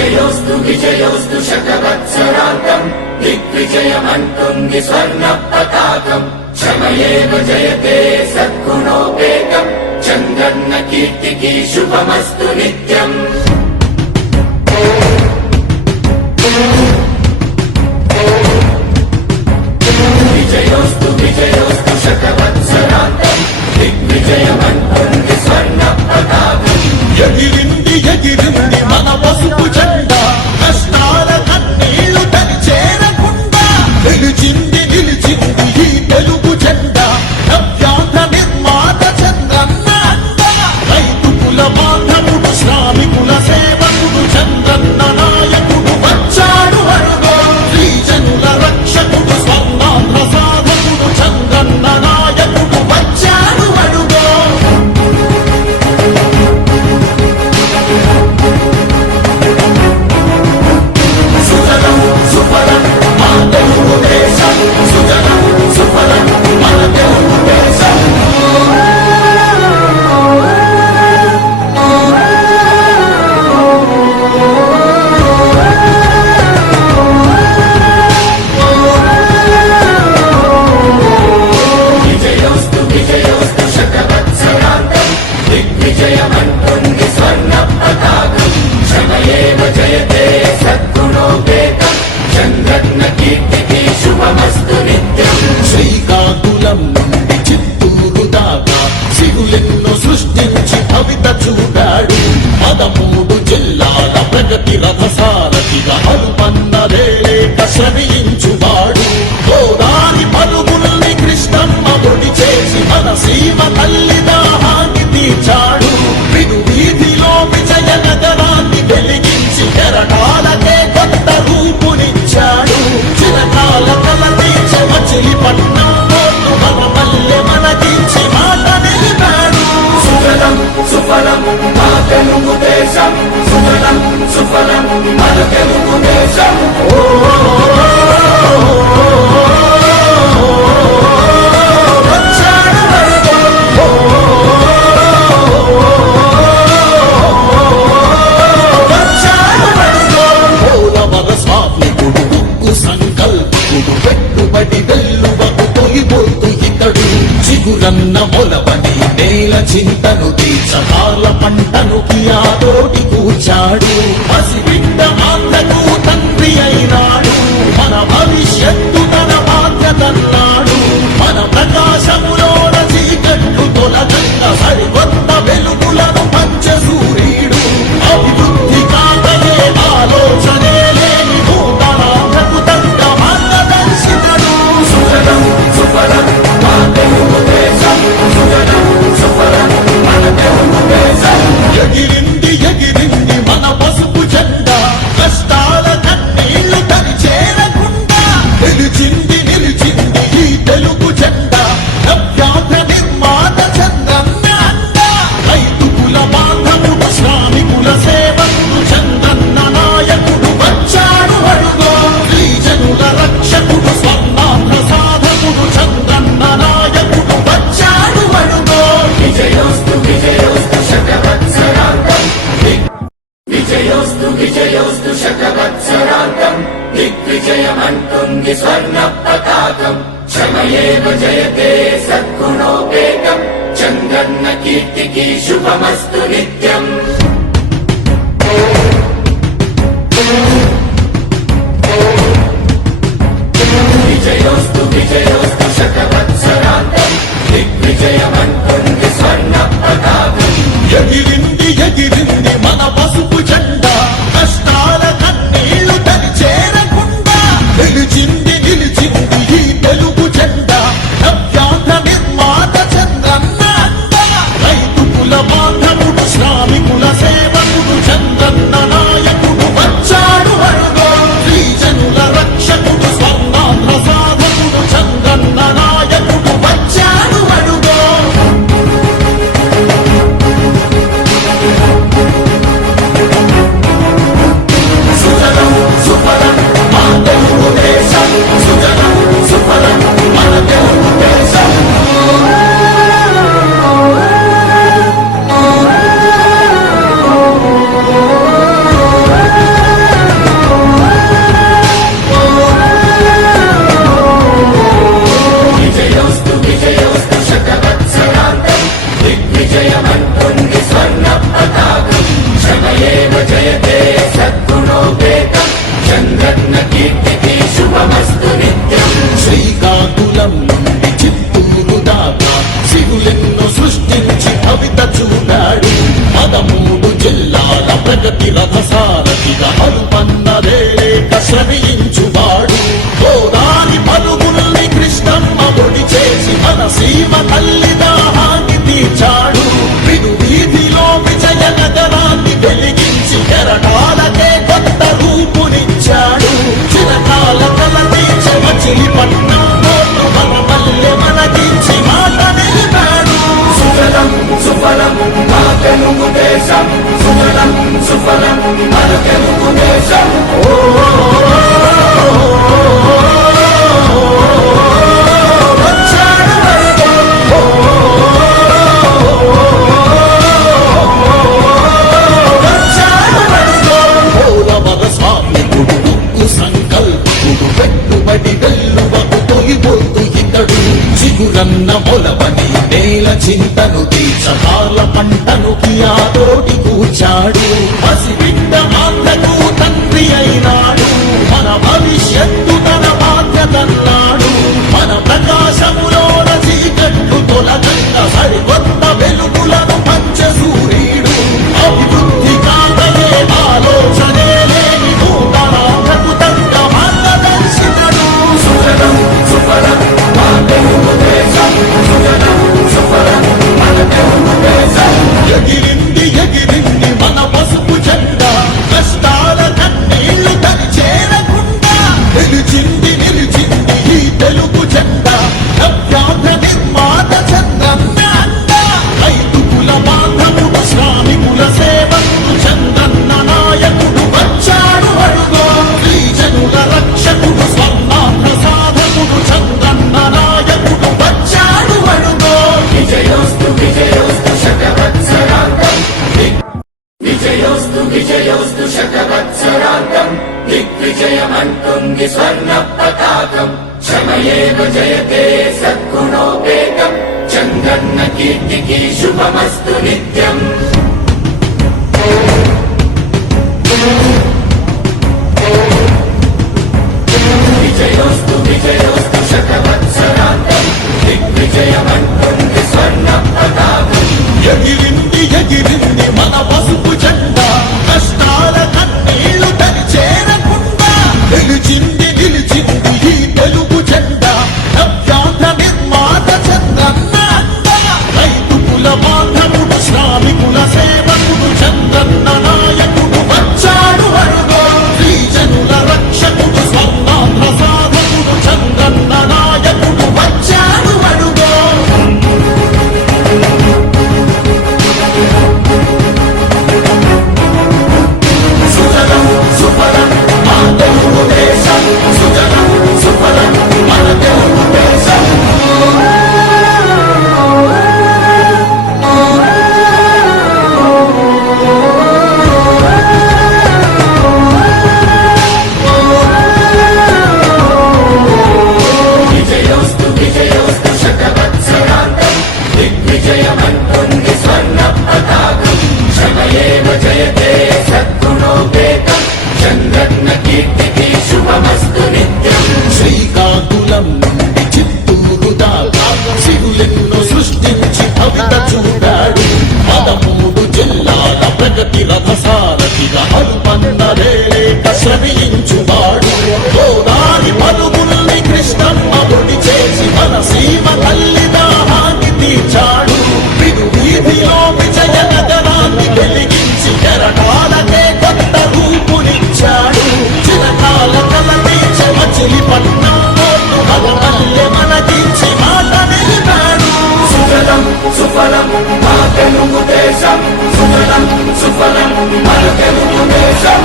విజయోస్తు విజయోస్తు శతవత్సరాంతం దిగ్విజయమంటుంది స్వర్ణ పతాకం క్షమయేవ జయతే సద్గుణోపేతం చంద్రన్న కీర్తికి శుభమస్తు నిత్యం విజయోస్తు విజయోస్తు శతవత్సరాంతం దిగ్విజయమంటుంది స్వర్ణ పతాకం ఎగిరింది ఎగిరింది మన పసుపు జెండా కష్టాల కన్నీళ్లు తని చేరకుండా నిలిచింది నిలిచింది ఈ తెలుగు జెండా నవ్యాంధ్ర నిర్మాత చంద్రన్న అండ రైతు కుల బాంధవుడు శ్రామికుల సేవకుడు చంద్రన్న నాయకుడు వచ్చాడు అడుగో శ్రీజనుల రక్షకుడు స్వర్ణాంధ్ర సాధకుడు చంద్రన్న నాయకుడు వచ్చాడు అడుగో విజయమంటుంది స్వర్ణ పతాకం క్షమయేవ జయతే సద్గుణోపేతం చంద్రన్న కీర్తికి శుభమస్తు నిత్యం శ్రీకాకుళం నుండి చిత్తూరు దాకా సిగులెన్నో సృష్టించి కవిత చూడాడు 13 జిల్లాల ప్రగతి రథసారథిగా అలుపన్నదేలేక శ్రమించువాడు గోదారి పలుగుల్ని కృష్ణమ్మ ఒడి చేసి మన సీమ తల్లి దాహాన్ని తీర్చాడు విను వీధిలో విజయ నగరాన్ని వెలిగించి కెరటాలకే కొత్త రూపునిచ్చాడు చిరకాల కల తీర్చి మచిలీపట్నం పోర్టు మన మల్లె మనకించి మాట నిలిపాడు సుఫలం సుఫలం మా తెలుగు దేశం సుఫలం సుఫలం మన తెలుగు దేశం పెట్టుబడి వెల్లువకు తొలిపోతూ ఇతడు చిగురన్న మొలవని నేల చింతను తీర్చకాల పంటను కియాతోటి కూర్చాడు పసిబిడ్డ మాటకు తండ్రి అయినాడు మన భవిష్యత్తు తన బాధ్యతన్నాడు మన ప్రకాశములోన చీకట్లు తొలగంగ సరికొత్త వెలుగులను పంచ సూర్యుడు అభివృద్ధి కాకయే ఆలోచనే లేని నూతనాంధ్రకు తగ్గ మార్గదర్శితుడు సుఫలం సుఫలం మా తెలుగు దేశం సుఫలం సుఫలం మన తెలుగు దేశం ఎగిరింది ఎగిరింది మన పసుపు జెండా కష్టాల కన్నీళ్లు తని చేరకుండా నిలిచింది నిలిచింది ఈ తెలుగు జెండా నవ్యాంధ్ర నిర్మాత చంద్రన్న అండ రైతు కుల బాంధవుడు శ్రామికుల సేవకుడు చంద్రన్న నాయకుడు వచ్చాడు అడుగో శ్రీజనుల రక్షకుడు స్వర్ణాంధ్ర సాధకుడు చంద్రన్న నాయకుడు వచ్చాడు అడుగో విజయోస్తు విజయోస్తు శతవత్సరాంతం విజయోస్తు విజయోస్తు శతవత్సరాంతం దిగ్విజయమంటుంది స్వర్ణ పతాకం క్షమయేవ జయతే సద్గుణోపేతం చంద్రన్న కీర్తికి శుభమస్తు నిత్యం విజయోస్తు విజయోస్తు శతవత్సరాంతం దిగ్విజయమంటుంది స్వర్ణ పతాకం ఎగిరింది ఎగిరింది మన పసుపు జెండా కష్టాల కన్నీళ్లు తని చేరకుండా నిలిచింది నిలిచింది ఈ తెలుగు జెండా నవ్యాంధ్ర నిర్మాత చంద్రన్న అండ రైతు కుల బాంధవుడు శ్రామికుల రథసారథిగా అలుపన్నదే లేక శ్రమించువాడు గోదాని పలుగుల్ని కృష్ణమ్మ ఒడి చేసి మన సీమ తల్లి దాహాన్ని తీర్చాడు విడు వీధిలో విజయ నగరాన్ని వెలిగించి కెరటాలకే కొత్త రూపునిచ్చాడు చిరకాల కల తీర్చే మచిలీపట్నం పోర్టు మన పల్లె మనకించి మాట నిలిపాడు సుజలం సుఫలం మా తెలుగు దేశం సుజలం సుఫలం మన తెలుగు దేశం వచ్చాడు వరదో వచ్చాడు వరదో పోలవర స్వామి గుడు సంకల్పుడు పెట్టుబడి వెల్లువకు తొలిపోతు ఇతడు చిగురన్న మొలవని నేల చింతను తీర్చకాల పంటను కియాతోటి కూర్చాడు పసిబిడ్డ మాటకు తండ్రి అయినాడు మన భవిష్యత్తు తన బాధ్యతన్నాడు మన ప్రకాశములోన చీకట్లు తొలగంగా సరికొత్త వెలుగులను పంచ సూర్యుడు అభివృద్ధి కాదనే ఆలోచనే లేని నూతనాథకు తగ్గ మార్గదర్శితుడు సుజలం సుఫలం మా తెలుగు దేశం సుజలం సుఫలం మన తెలుగు దేశం ఎగిరింది ఎగిరింది మన పసుపు జెండా కష్టాల కన్నీళ్లు తరి చేరకుండా నిలిచింది నిలిచింది ఈ తెలుగు జెండా నవ్యాంధ్ర నిర్మాత చంద్రన్న అండ రైతు కుల బాంధవుడు శ్రామికుల సేవకుడు చంద్రన్న నాయకుడు వచ్చాడు అడుగో గిరిజనుల రక్షకుడు స్వర్ణాంధ్ర సాధకుడు చంద్రన్న నాయకుడు వచ్చాడు అడుగో విజయోస్తు విజయోస్తు శతవత్సరాంతం విజయోస్తు విజయోస్తు శతవత్సరాంతం దిగ్విజయమంటుంది స్వర్ణ పతాకం క్షమయేవ జయతే సద్గుణోపేతం చంద్రన్న కీర్తికి శుభమస్తు నిత్యం విజయోస్తు విజయోస్తు శతవత్సరాంతం దిగ్విజయమంటుంది స్వర్ణ పతాకం ఎగిరింది ఎగిరింది మన పసుపు జెండా కష్టాల కన్నీళ్లు తరి చేరకుండా నిలిచింది నిలిచింది ఈ తెలుగు జెండా నవ్యాంధ్ర నిర్మాత చంద్రన్న అండ రైతు కుల బాంధవుడు శ్రామికుల సేవకుడు చంద్రన్న నాయకుడు వచ్చాడు అడుగో గిరిజనుల రక్షకుడు స్వర్ణాంధ్ర సాధకుడు చంద్రన్న నాయకుడు వచ్చాడు అడుగో సుజలం సుఫలం మా తెలుగు దేశం సుజలం సుఫలం మన తెలుగు దేశం విజయోస్తు విజయోస్తు శతవత్సరాంతం దిగ్విజయమంటుంది స్వర్ణ పతాకం క్షమయేవ జయతే సద్గుణోపేతం చంద్రన్న కీర్తికి శుభమస్తు నిత్యం శ్రీకాకుళం నుండి చిత్తూరు దాకా సిరులెన్నో సృష్టించి భవిత చూడాడు 13 జిల్లాల ప్రగతి రథసారథిగా అలుపన్నదే లేక శ్రమించువాడు గోదారి పలుగుల్ని కృష్ణమ్మ ఒడి చేసి మన సీమ తల్లి దాహాన్ని తీర్చాడు విడు వీధిలో విజయ నగరాన్ని వెలిగించి కెరటాలకే కొత్త రూపునిచ్చాడు చిరకాల కల తీర్చే మచిలీపట్నం పోర్టు మన పల్లె మనకించి మాట నిలిపాడు సుజలం సుఫలం మా తెలుగు దేశం సుజలం సుఫలం మన తెలుగు దేశం